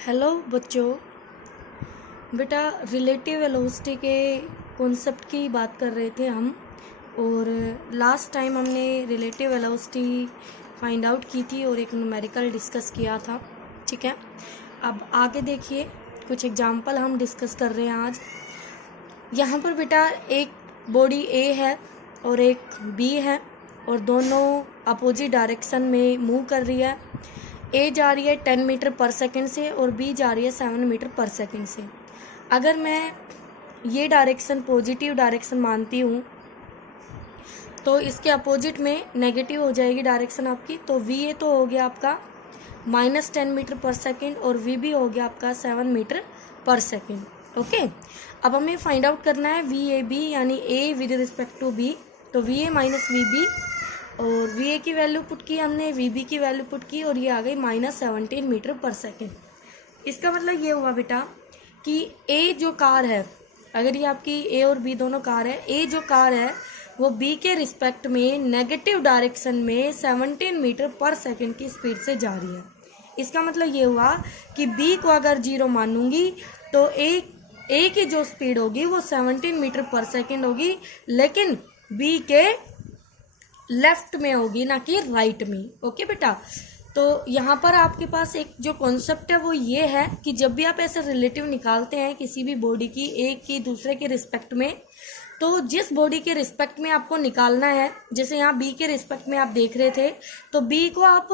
Hello बच्चों। बेटा relative velocity के कॉन्सेप्ट की बात कर रहे थे हम, और लास्ट टाइम हमने रिलेटिव वेलोसिटी फाइंड आउट की थी और एक न्यूमेरिकल डिस्कस किया था। ठीक है, अब आगे देखिए, कुछ एग्जांपल हम डिस्कस कर रहे हैं आज। यहाँ पर बेटा एक बॉडी ए है और एक बी है और दोनों अपोजिट डायरेक्शन में मूव कर रही है। ए जा रही है 10 मीटर पर सेकंड से और बी जा रही है 7 मीटर पर सेकंड से। अगर मैं ये डायरेक्शन पॉजिटिव डायरेक्शन मानती हूँ तो इसके अपोजिट में नेगेटिव हो जाएगी डायरेक्शन आपकी। तो वी ए तो हो गया आपका -10 मीटर पर सेकंड और वी बी हो गया आपका 7 मीटर पर सेकंड। ओके, अब हमें फाइंड आउट करना है वी ए बी, यानी A with respect to B. तो V A minus V B, और वी ए की वैल्यू पुट की हमने, वी बी की वैल्यू पुट की, और ये आ गई -17 मीटर पर सेकेंड। इसका मतलब ये हुआ बेटा कि ए जो कार है, अगर ये आपकी ए और बी दोनों कार है, ए जो कार है वो बी के रिस्पेक्ट में नेगेटिव डायरेक्शन में 17 मीटर पर सेकेंड की स्पीड से जा रही है। इसका मतलब ये हुआ कि बी को अगर 0 मानूंगी तो ए की जो स्पीड होगी वो 17 मीटर पर सेकेंड होगी, लेकिन बी के लेफ्ट में होगी, ना कि राइट में। ओके बेटा, तो यहाँ पर आपके पास एक जो कॉन्सेप्ट है वो ये है कि जब भी आप ऐसे रिलेटिव निकालते हैं किसी भी बॉडी की, एक की दूसरे के रिस्पेक्ट में, तो जिस बॉडी के रिस्पेक्ट में आपको निकालना है, जैसे यहाँ बी के रिस्पेक्ट में आप देख रहे थे, तो बी को आप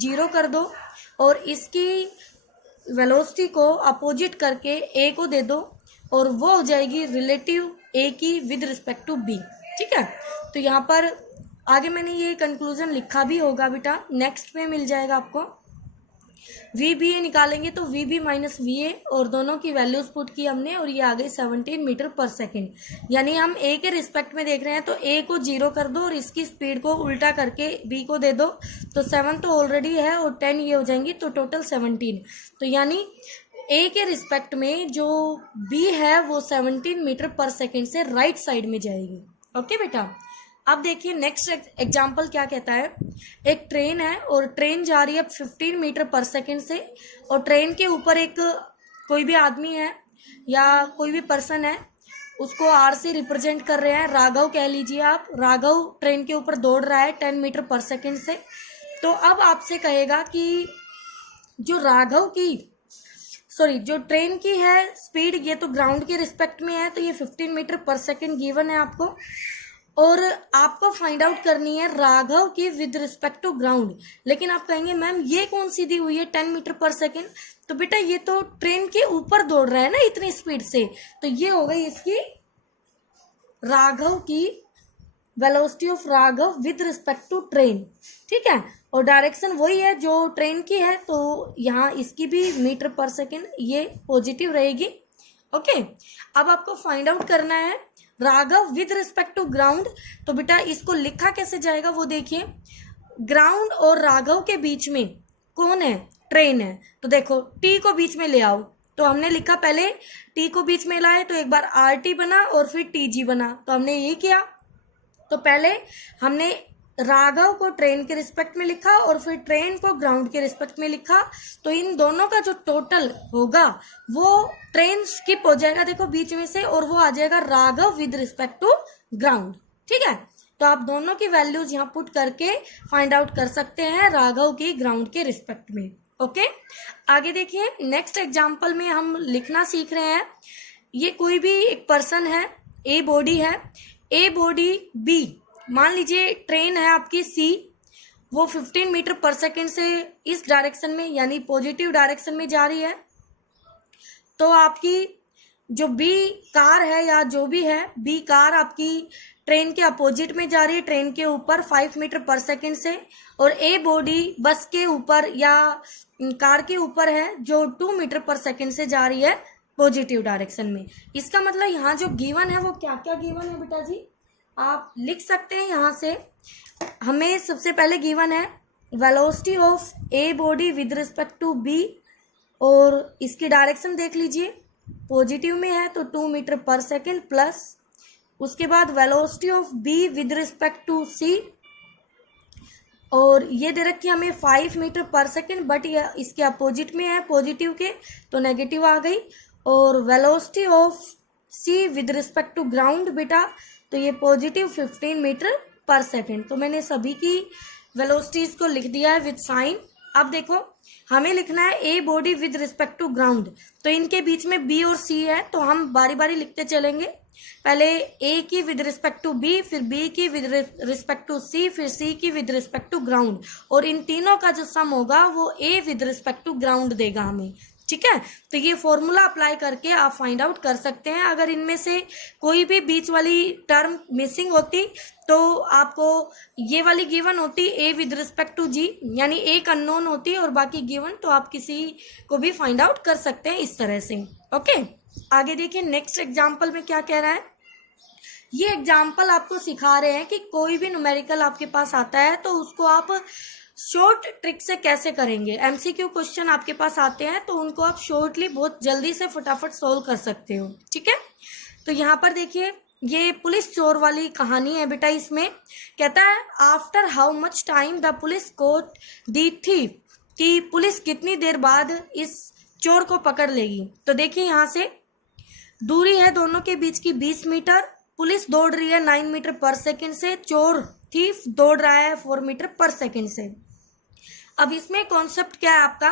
0 कर दो और इसकी वेलोसिटी को अपोजिट करके ए को दे दो और वो हो जाएगी रिलेटिव ए की विद रिस्पेक्ट टू बी। ठीक है, तो यहाँ पर आगे मैंने ये कंक्लूजन लिखा भी होगा बेटा, नेक्स्ट में मिल जाएगा आपको। वी बी ए निकालेंगे तो v B minus v A, और दोनों की वैल्यूज पुट की हमने और ये आ गई 17 मीटर पर सेकेंड। यानी हम ए के रिस्पेक्ट में देख रहे हैं तो ए को 0 कर दो और इसकी स्पीड को उल्टा करके बी को दे दो, तो 7 तो ऑलरेडी है और 10 ये हो जाएंगी, तो टोटल 17। तो यानी ए के रिस्पेक्ट में जो बी है वो 17 मीटर पर सेकेंड से राइट साइड में जाएगी। ओके बेटा, अब देखिए नेक्स्ट एग्जाम्पल क्या कहता है। एक ट्रेन है और ट्रेन जा रही है 15 मीटर पर सेकेंड से, और ट्रेन के ऊपर एक कोई भी आदमी है या कोई भी पर्सन है, उसको आर से रिप्रेजेंट कर रहे हैं, राघव कह लीजिए आप। राघव ट्रेन के ऊपर दौड़ रहा है 10 मीटर पर सेकेंड से। तो अब आपसे कहेगा कि जो ट्रेन की है स्पीड, ये तो ग्राउंड के रिस्पेक्ट में है, तो ये 15 मीटर पर सेकेंड गिवन है आपको, और आपको फाइंड आउट करनी है राघव की विद रिस्पेक्ट टू ग्राउंड। लेकिन आप कहेंगे मैम ये कौन सी दी हुई है 10 मीटर पर सेकेंड, तो बेटा ये तो ट्रेन के ऊपर दौड़ रहा है ना इतनी स्पीड से, तो ये हो गई इसकी राघव की velocity of Raghav with respect to train. ठीक है, और डायरेक्शन वही है जो ट्रेन की है, तो यहाँ इसकी भी मीटर पर सेकेंड ये पॉजिटिव रहेगी। ओके, अब आपको फाइंड आउट करना है Raghav with respect to ground. तो बेटा इसको लिखा कैसे जाएगा वो देखिए। ग्राउंड और राघव के बीच में कौन है? ट्रेन है। तो देखो टी को बीच में ले आओ, तो हमने लिखा पहले टी को बीच में लाए तो एक बार आर टी बना और फिर टी जी बना, तो हमने ये किया। तो पहले हमने राघव को ट्रेन के रिस्पेक्ट में लिखा और फिर ट्रेन को ग्राउंड के रिस्पेक्ट में लिखा, तो इन दोनों का जो टोटल होगा वो ट्रेन स्किप हो जाएगा देखो बीच में से, और वो आ जाएगा Raghav with respect to ground. ठीक है, तो आप दोनों की वैल्यूज यहाँ पुट करके फाइंड आउट कर सकते हैं राघव की ग्राउंड के रिस्पेक्ट में। ओके, आगे देखिए नेक्स्ट एग्जाम्पल में हम लिखना सीख रहे हैं। ये कोई भी एक पर्सन है, ए बॉडी है, ए बॉडी बी, मान लीजिए ट्रेन है आपकी सी, वो 15 मीटर पर सेकेंड से इस डायरेक्शन में यानी पॉजिटिव डायरेक्शन में जा रही है। तो आपकी जो बी कार है या जो भी है, बी कार आपकी ट्रेन के अपोजिट में जा रही है, ट्रेन के ऊपर 5 मीटर पर सेकेंड से, और ए बॉडी बस के ऊपर या कार के ऊपर है जो 2 मीटर पर सेकेंड से जा रही है पॉजिटिव डायरेक्शन में। इसका मतलब यहाँ जो गिवन है वो क्या क्या गिवन है बेटा जी, आप लिख सकते हैं यहाँ से। हमें सबसे पहले गिवन है velocity of A body with respect to B, और इसकी डायरेक्शन देख लीजिए पॉजिटिव में है तो 2 मीटर पर सेकेंड, प्लस उसके बाद velocity of B with respect to C, और ये दे रखी है हमें 5 मीटर पर सेकेंड, बट ये इसके अपोजिट में है पॉजिटिव के, तो नेगेटिव आ गई। और velocity of C with respect to ground बेटा, तो ये पॉजिटिव 15 मीटर पर सेकेंड। तो मैंने सभी की वेलोसिटीज को लिख दिया है विद साइन। अब देखो हमें लिखना है A body with respect to ground, तो इनके बीच में बी और सी है, तो हम बारी बारी लिखते चलेंगे। पहले ए की विद रिस्पेक्ट टू बी, फिर बी की विद रिस्पेक्ट टू सी, फिर सी की विद रिस्पेक्ट टू ग्राउंड, और इन तीनों का जो सम होगा वो A with respect to ground देगा हमें। ठीक है, तो ये फॉर्मूला अप्लाई करके आप फाइंड आउट कर सकते हैं। अगर इनमें से कोई भी बीच वाली टर्म मिसिंग होती तो आपको ये वाली गिवन होती ए विद रिस्पेक्ट टू जी, यानी एक अननोन होती और बाकी गिवन, तो आप किसी को भी फाइंड आउट कर सकते हैं इस तरह से। ओके, आगे देखिए नेक्स्ट एग्जाम्पल में क्या कह रहा है। ये एग्जाम्पल आपको सिखा रहे हैं कि कोई भी न्यूमेरिकल आपके पास आता है तो उसको आप शॉर्ट ट्रिक से कैसे करेंगे। एमसीक्यू क्वेश्चन आपके पास आते हैं तो उनको आप शॉर्टली बहुत जल्दी से फटाफट सोल्व कर सकते हो। ठीक है, तो यहाँ पर देखिए ये पुलिस चोर वाली कहानी है बेटा। इसमें कहता है after how much time the police caught the thief, कि पुलिस कितनी देर बाद इस चोर को पकड़ लेगी। तो देखिए यहाँ से दूरी है दोनों के बीच की 20 मीटर, पुलिस दौड़ रही है 9 मीटर पर सेकंड से, चोर थीफ दौड़ रहा है 4 मीटर पर सेकंड से। अब इसमें कॉन्सेप्ट क्या है आपका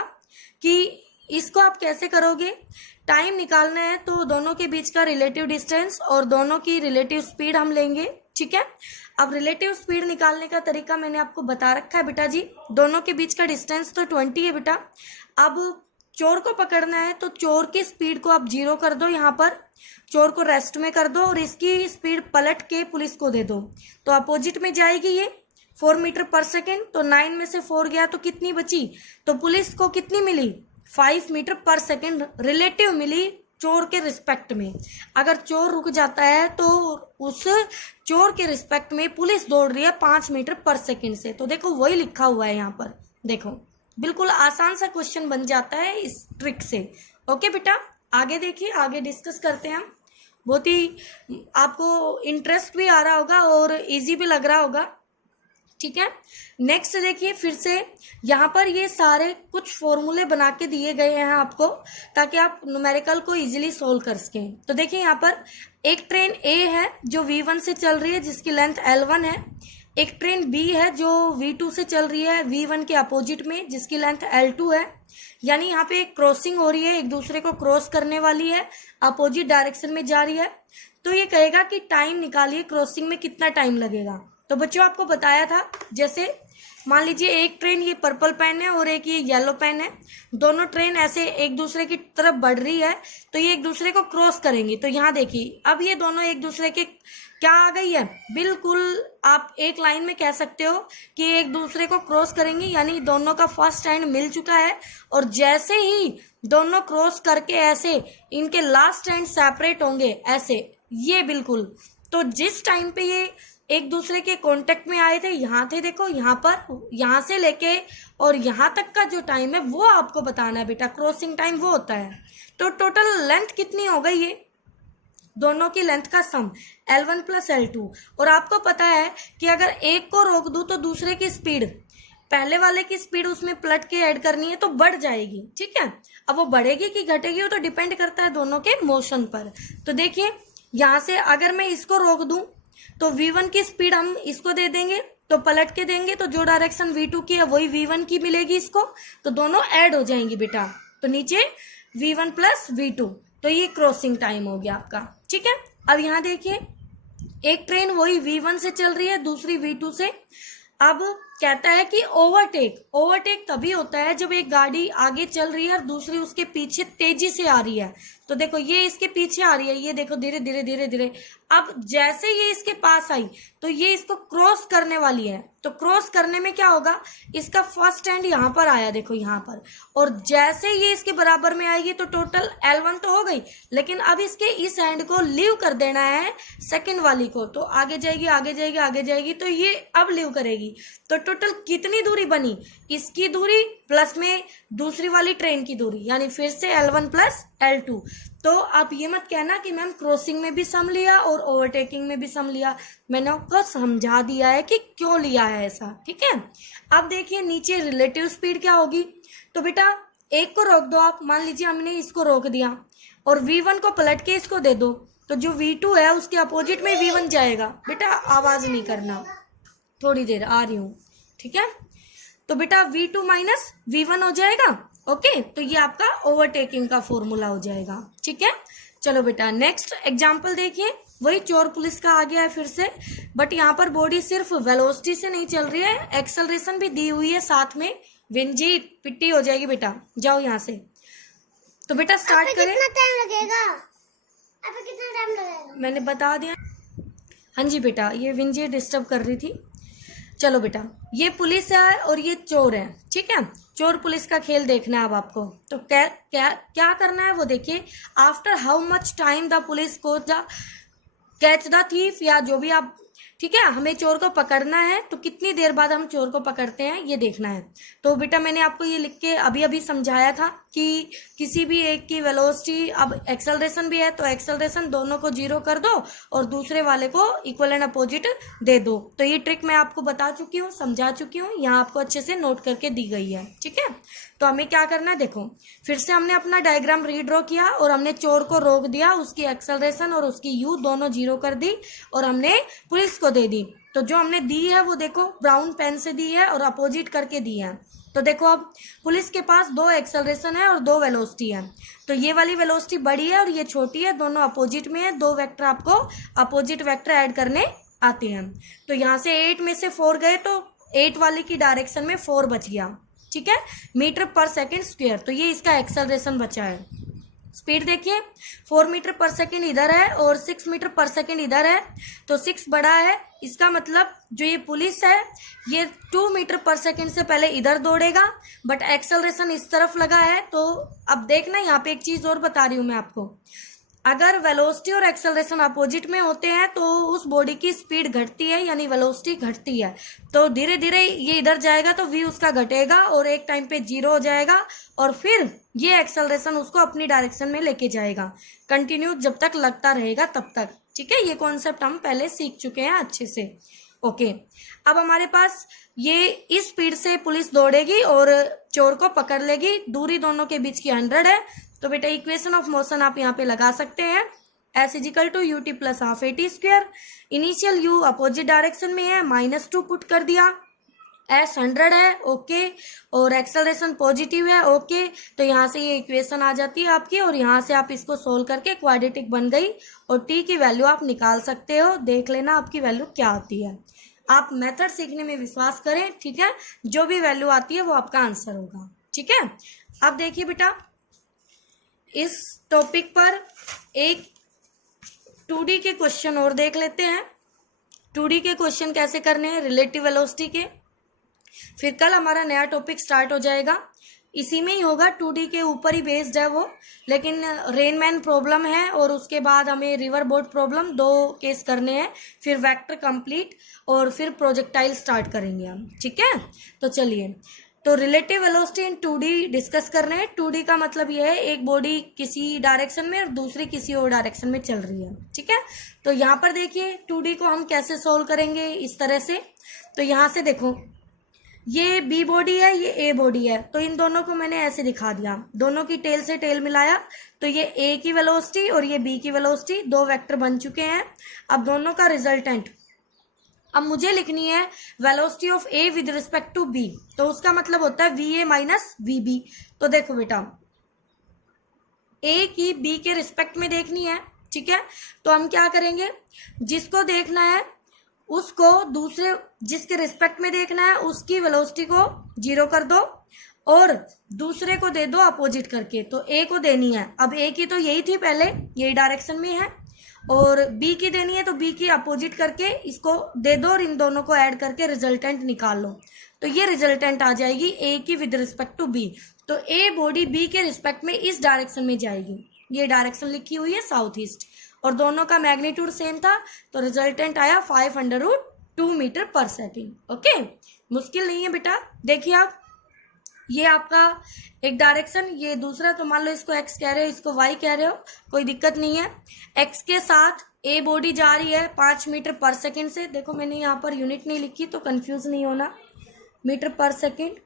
कि इसको आप कैसे करोगे। टाइम निकालना है तो दोनों के बीच का रिलेटिव डिस्टेंस और दोनों की रिलेटिव स्पीड हम लेंगे। ठीक है, अब रिलेटिव स्पीड निकालने का तरीका मैंने आपको बता रखा है बेटा जी। दोनों के बीच का डिस्टेंस तो 20 है बेटा। अब चोर को पकड़ना है तो चोर की स्पीड को आप 0 कर दो, यहाँ पर चोर को रेस्ट में कर दो और इसकी स्पीड पलट के पुलिस को दे दो, तो अपोजिट में जाएगी ये 4 मीटर पर सेकेंड। तो 9 में से 4 गया तो कितनी बची, तो पुलिस को कितनी मिली 5 मीटर पर सेकेंड रिलेटिव मिली चोर के रिस्पेक्ट में। अगर चोर रुक जाता है तो उस चोर के रिस्पेक्ट में पुलिस दौड़ रही है 5 मीटर पर सेकेंड से। तो देखो वही लिखा हुआ है यहाँ पर, देखो बिल्कुल आसान सा क्वेश्चन बन जाता है इस ट्रिक से। ओके बेटा, आगे देखिए, आगे डिस्कस करते हैं हम। बहुत ही आपको इंटरेस्ट भी आ रहा होगा और इजी भी लग रहा होगा। ठीक है, नेक्स्ट देखिए फिर से यहाँ पर ये सारे कुछ फॉर्मूले बना के दिए गए हैं आपको ताकि आप न्यूमेरिकल को इजीली सोल्व कर सकें। तो देखिए यहाँ पर एक ट्रेन ए है जो V1 से चल रही है जिसकी लेंथ L1 है, एक ट्रेन B है जो V2 से चल रही है V1 के अपोजिट में जिसकी लेंथ L2 है, यानी यहाँ पे एक क्रॉसिंग हो रही है, एक दूसरे को क्रॉस करने वाली है, अपोजिट डायरेक्शन में जा रही है। तो ये कहेगा कि टाइम निकालिए क्रॉसिंग में कितना टाइम लगेगा। तो बच्चों आपको बताया था, जैसे मान लीजिए एक ट्रेन ये पर्पल पेन है और एक ये येलो पेन है, दोनों ट्रेन ऐसे एक दूसरे की तरफ बढ़ रही है तो ये एक दूसरे को क्रॉस करेंगी। तो यहाँ देखिए अब ये दोनों एक दूसरे के क्या आ गई है, बिल्कुल आप एक लाइन में कह सकते हो कि एक दूसरे को क्रॉस करेंगी, यानी दोनों का फर्स्ट एंड मिल चुका है। और जैसे ही दोनों क्रॉस करके ऐसे इनके लास्ट एंड सेपरेट होंगे ऐसे, ये बिल्कुल, तो जिस टाइम पे ये एक दूसरे के कांटेक्ट में आए थे, यहाँ थे देखो, यहाँ पर, यहाँ से लेके और यहाँ तक का जो टाइम है वो आपको बताना है बेटा, क्रॉसिंग टाइम वो होता है। तो टोटल लेंथ कितनी हो गई, ये दोनों की लेंथ का सम L1 प्लस L2। और आपको पता है कि अगर एक को रोक दूं तो दूसरे की स्पीड, पहले वाले की स्पीड उसमें पलट के ऐड करनी है तो बढ़ जाएगी। ठीक है, अब वो बढ़ेगी कि घटेगी वो तो डिपेंड करता है दोनों के मोशन पर। तो देखिए यहाँ से अगर मैं इसको रोक दूं तो V1 की स्पीड हम इसको दे देंगे, तो पलट के देंगे तो जो डायरेक्शन V2 की है वही V1 की मिलेगी इसको, तो दोनों ऐड हो जाएंगी बेटा। तो नीचे V1 प्लस V2, तो ये क्रॉसिंग टाइम हो गया आपका। ठीक है, अब यहाँ देखिए एक ट्रेन वही V1 से चल रही है, दूसरी V2 से। अब कहता है कि ओवरटेक तभी होता है जब एक गाड़ी आगे चल रही है और दूसरी उसके पीछे तेजी से आ रही है। तो देखो ये इसके पीछे आ रही है, ये देखो धीरे धीरे धीरे धीरे। अब जैसे ये इसके पास आई तो ये इसको क्रॉस करने वाली है, तो क्रॉस करने में क्या होगा, इसका फर्स्ट एंड यहाँ पर आया देखो यहाँ पर, और जैसे ये इसके बराबर में आएगी तो टोटल L1 तो हो गई, लेकिन अब इसके इस एंड को लीव कर देना है सेकंड वाली को, तो आगे जाएगी आगे जाएगी आगे जाएगी, तो ये अब लीव करेगी। तो टोटल कितनी दूरी बनी, इसकी दूरी प्लस में दूसरी वाली ट्रेन की दूरी, यानी फिर से L1 प्लस L2। तो आप ये मत कहना कि मैम क्रॉसिंग में भी सम लिया और ओवरटेकिंग में भी सम लिया, मैंने आपको समझा दिया है कि क्यों लिया है ऐसा, ठीक है। अब देखिए नीचे रिलेटिव स्पीड क्या होगी। तो बेटा एक को रोक दो आप, मान लीजिए हमने इसको रोक दिया और V1 को पलट के इसको दे दो, तो जो V2 है उसके अपोजिट में V1 जाएगा। बेटा आवाज नहीं करना, थोड़ी देर आ रही हूँ, ठीक है। तो बेटा V2 माइनस V1 हो जाएगा, ओके। तो ये आपका ओवरटेकिंग का फॉर्मूला हो जाएगा, ठीक है। चलो बेटा नेक्स्ट एग्जाम्पल देखिए, वही चोर पुलिस का आ गया है फिर से, बट यहाँ पर बॉडी सिर्फ वेलोसिटी से नहीं चल रही है, एक्सेलरेशन भी दी हुई है साथ में। विंजी पिट्टी हो जाएगी बेटा, जाओ यहाँ से। तो बेटा स्टार्ट करें। कितना टाइम लगेगा? कितना टाइम लगेगा? मैंने बता दिया। हाँ जी बेटा, ये विंजी डिस्टर्ब कर रही थी। चलो बेटा, ये पुलिस है और ये चोर है, ठीक है। चोर पुलिस का खेल देखना है अब आपको। तो क्या करना है वो देखिए। After how much time the police को द कैच द थीफ, या जो भी आप, ठीक है, हमें चोर को पकड़ना है, तो कितनी देर बाद हम चोर को पकड़ते हैं ये देखना है। तो बेटा मैंने आपको ये लिख के अभी अभी समझाया था कि किसी भी एक की वेलोसिटी, अब एक्सेलरेशन भी है तो एक्सेलरेशन दोनों को 0 कर दो और दूसरे वाले को इक्वल एंड अपोजिट दे दो। तो ये ट्रिक मैं आपको बता चुकी हूँ, समझा चुकी हूँ, यहाँ आपको अच्छे से नोट करके दी गई है, ठीक है। तो हमें क्या करना है, देखो फिर से हमने अपना डायग्राम रीड्रॉ किया और हमने चोर को रोक दिया, उसकी एक्सेलरेशन और उसकी यू दोनों 0 कर दी और हमने पुलिस को दे दी। तो जो हमने दी है वो देखो ब्राउन पेन से दी है और अपोजिट करके दी है। तो देखो अब पुलिस के पास 2 एक्सेलरेशन है और 2 वेलोसिटी है। तो ये वाली वेलोसिटी बड़ी है और ये छोटी है, दोनों अपोजिट में है। 2 वेक्टर आपको अपोजिट वेक्टर ऐड करने आते हैं। तो यहाँ से 8 में से 4 गए तो 8 वाली की डायरेक्शन में 4 बच गया, ठीक है, मीटर पर सेकेंड स्क्वायर। तो ये इसका एक्सेलरेशन बचा है। स्पीड देखिए 4 मीटर पर सेकेंड इधर है और 6 मीटर पर सेकेंड इधर है, तो 6 बड़ा है। इसका मतलब जो ये पुलिस है ये 2 मीटर पर सेकेंड से पहले इधर दौड़ेगा, बट एक्सेलरेशन इस तरफ लगा है। तो अब देखना यहाँ पे एक चीज और बता रही हूँ मैं आपको, अगर वेलोसिटी और एक्सेलरेशन अपोजिट में होते हैं तो उस बॉडी की स्पीड घटती है, यानी वेलोसिटी घटती है। तो धीरे धीरे ये इधर जाएगा तो v उसका घटेगा और एक टाइम पे 0 हो जाएगा और फिर ये एक्सेलरेशन उसको अपनी डायरेक्शन में लेके जाएगा, कंटिन्यू जब तक लगता रहेगा तब तक, ठीक है। ये कॉन्सेप्ट हम पहले सीख चुके हैं अच्छे से, ओके। अब हमारे पास ये इस स्पीड से पुलिस दौड़ेगी और चोर को पकड़ लेगी, दूरी दोनों के बीच की 100 है। तो बेटा इक्वेशन ऑफ मोशन आप यहाँ पे लगा सकते हैं, S is equal to ut plus half AT square. Initial u opposite direction में है, -2 पुट कर दिया, S 100 है, ओके, और एक्सेलरेशन पॉजिटिव है, ओके। तो यहाँ से ये इक्वेशन आ जाती है आपकी और यहाँ से आप इसको सोल्व करके क्वाड्रेटिक बन गई और t की वैल्यू आप निकाल सकते हो। देख लेना आपकी वैल्यू क्या आती है। आप मेथड सीखने में विश्वास करें, ठीक है, जो भी वैल्यू आती है वो आपका आंसर होगा, ठीक है। अब देखिए बेटा इस टॉपिक पर एक 2D के क्वेश्चन और देख लेते हैं। 2D के क्वेश्चन कैसे करने हैं रिलेटिव वेलोसिटी के, फिर कल हमारा नया टॉपिक स्टार्ट हो जाएगा, इसी में ही होगा, 2D के ऊपर ही बेस्ड है वो। लेकिन रेनमैन प्रॉब्लम है और उसके बाद हमें रिवर बोट प्रॉब्लम 2 केस करने हैं, फिर वेक्टर कंप्लीट और फिर प्रोजेक्टाइल स्टार्ट करेंगे हम, ठीक है। तो चलिए, तो रिलेटिव वेलोसिटी इन 2D डिस्कस कर रहे हैं। 2D का मतलब यह है एक बॉडी किसी डायरेक्शन में और दूसरी किसी और डायरेक्शन में चल रही है, ठीक है। तो यहाँ पर देखिए 2D को हम कैसे सोल्व करेंगे, इस तरह से। तो यहाँ से देखो ये B बॉडी है, ये A बॉडी है, तो इन दोनों को मैंने ऐसे दिखा दिया, दोनों की टेल से टेल मिलाया, तो ये A की वेलोसिटी और ये B की वेलोसिटी 2 वेक्टर बन चुके हैं। अब दोनों का रिजल्टेंट अब मुझे लिखनी है velocity of A with respect to B, तो उसका मतलब होता है VA माइनस VB। तो देखो बेटा A की B के रिस्पेक्ट में देखनी है, ठीक है। तो हम क्या करेंगे, जिसको देखना है उसको दूसरे जिसके रिस्पेक्ट में देखना है उसकी वेलोसिटी को 0 कर दो और दूसरे को दे दो अपोजिट करके। तो A को देनी है, अब A की तो यही थी पहले, यही डायरेक्शन में है, और B की देनी है तो B की अपोजिट करके इसको दे दो और इन दोनों को ऐड करके रिजल्टेंट निकाल लो। तो ये रिजल्टेंट आ जाएगी A की विद रिस्पेक्ट टू B। तो A बॉडी B के रिस्पेक्ट में इस डायरेक्शन में जाएगी, ये डायरेक्शन लिखी हुई है साउथ ईस्ट, और दोनों का मैग्नीट्यूड सेम था, तो रिजल्टेंट आया 5/√2 मीटर पर सेकेंड, ओके। मुश्किल नहीं है बेटा। देखिए आप, ये आपका एक डायरेक्शन, ये दूसरा, तो मान लो इसको एक्स कह रहे हो, इसको वाई कह रहे हो, कोई दिक्कत नहीं है। एक्स के साथ ए बॉडी जा रही है 5 मीटर पर सेकेंड से। देखो मैंने यहाँ पर यूनिट नहीं लिखी तो कंफ्यूज नहीं होना, मीटर पर सेकेंड।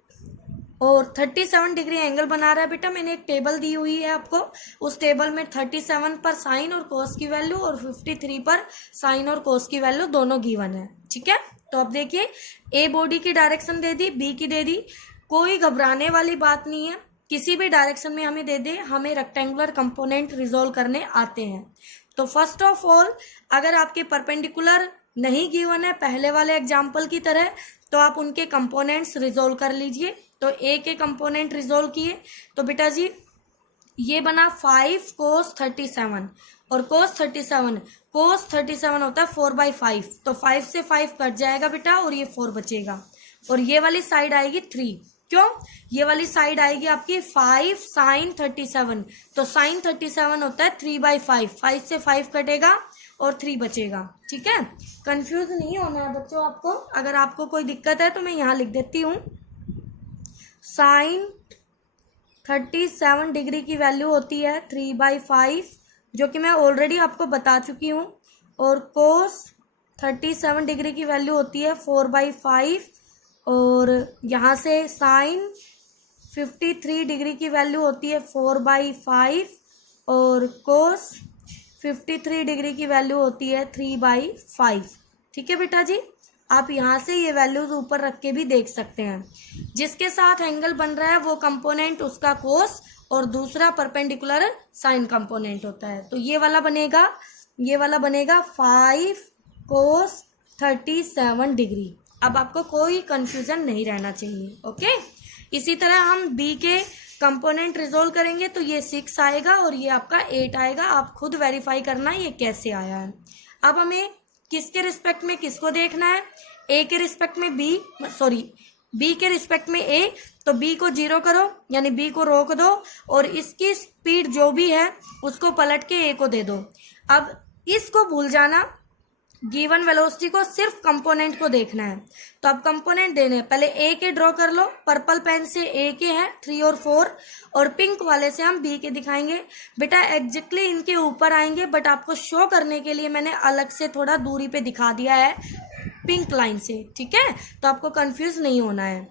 और 37 डिग्री एंगल बना रहा है बेटा। मैंने एक टेबल दी हुई है आपको, उस टेबल में 37 पर साइन और कोस की वैल्यू और 53 पर साइन और कोस की वैल्यू दोनों गिवन है। ठीक है, तो अब देखिए ए बॉडी की डायरेक्शन दे दी, बी की दे दी, कोई घबराने वाली बात नहीं है, किसी भी डायरेक्शन में हमें दे दे, हमें रेक्टेंगुलर कंपोनेंट रिजोल्व करने आते हैं। तो फर्स्ट ऑफ ऑल, अगर आपके परपेंडिकुलर नहीं गिवन है पहले वाले एग्जाम्पल की तरह, तो आप उनके कंपोनेंट्स रिजोल्व कर लीजिए। तो ए के कंपोनेंट रिजोल्व किए तो बेटा जी ये बना 5 cos 37 और cos 37 होता है 4/5, तो 5 से 5 कट जाएगा बेटा और ये 4 बचेगा। और ये वाली साइड आएगी 3, क्यों? ये वाली साइड आएगी आपकी 5 sin 37, तो sin 37 होता है 3/5, 5 से 5 कटेगा और 3 बचेगा। ठीक है, कंफ्यूज नहीं होना है बच्चों आपको। अगर आपको कोई दिक्कत है तो मैं यहाँ लिख देती हूँ, sin 37 डिग्री की वैल्यू होती है 3/5, जो कि मैं ऑलरेडी आपको बता चुकी हूँ, और cos 37 डिग्री की वैल्यू होती है 4/5, और यहाँ से sin 53 डिग्री की वैल्यू होती है 4/5, और cos 53 डिग्री की वैल्यू होती है 3/5। ठीक है बेटा जी, आप यहाँ से ये वैल्यूज ऊपर रख के भी देख सकते हैं। जिसके साथ एंगल बन रहा है वो कंपोनेंट उसका कोस और दूसरा परपेंडिकुलर साइन कंपोनेंट होता है। तो ये वाला बनेगा 5 cos 37 डिग्री। अब आपको कोई कंफ्यूजन नहीं रहना चाहिए। ओके, इसी तरह हम बी के कंपोनेंट रिजोल्व करेंगे तो ये 6 आएगा और ये आपका 8 आएगा। आप खुद वेरीफाई करना ये कैसे आया है। अब हमें किसके रिस्पेक्ट में किसको देखना है, ए के रिस्पेक्ट में बी के रिस्पेक्ट में ए, तो बी को 0 करो, यानी बी को रोक दो और इसकी स्पीड जो भी है उसको पलट के ए को दे दो। अब इसको भूल जाना, गिवन वेलोसिटी को सिर्फ कंपोनेंट को देखना है। तो अब कंपोनेंट देने हैं, पहले ए के ड्रॉ कर लो, पर्पल पेन से ए के हैं 3 और 4, और पिंक वाले से हम बी के दिखाएंगे। बेटा एग्जैक्टली इनके ऊपर आएंगे, बट आपको शो करने के लिए मैंने अलग से थोड़ा दूरी पे दिखा दिया है पिंक लाइन से। ठीक है, तो आपको कंफ्यूज नहीं होना है।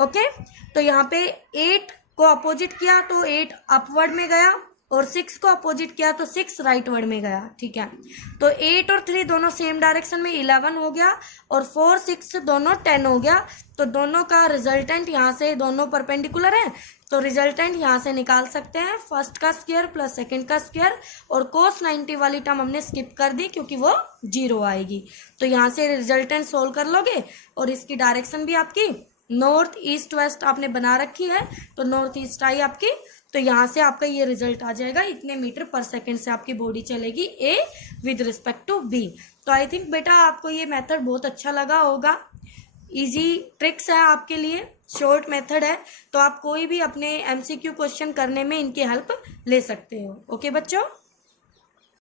ओके, तो यहाँ पे 8 को अपोजिट किया तो 8 अपवर्ड में गया, और 6 को अपोजिट किया तो 6 राइटवर्ड में गया। ठीक है, तो 8 और 3 दोनों सेम डायरेक्शन में 11 हो गया, और 4 6 दोनों 10 हो गया। तो दोनों का रिजल्टेंट यहाँ से, दोनों परपेंडिकुलर है तो रिजल्टेंट यहाँ से निकाल सकते हैं, फर्स्ट का स्क्वायर प्लस सेकंड का स्क्वायर। और cos 90 वाली टर्म हमने स्किप कर दी क्योंकि वो 0 आएगी। तो यहाँ से रिजल्टेंट सोल्व कर लोगे, और इसकी डायरेक्शन भी आपकी नॉर्थ ईस्ट वेस्ट आपने बना रखी है, तो नॉर्थ ईस्ट आई आपकी। तो यहाँ से आपका ये रिजल्ट आ जाएगा, इतने मीटर पर सेकंड से आपकी बॉडी चलेगी A with respect to B. तो आई थिंक बेटा आपको ये मेथड बहुत अच्छा लगा होगा। इजी ट्रिक्स है आपके लिए, शॉर्ट मेथड है, तो आप कोई भी अपने MCQ क्वेश्चन करने में इनकी हेल्प ले सकते हो। ओके बच्चों।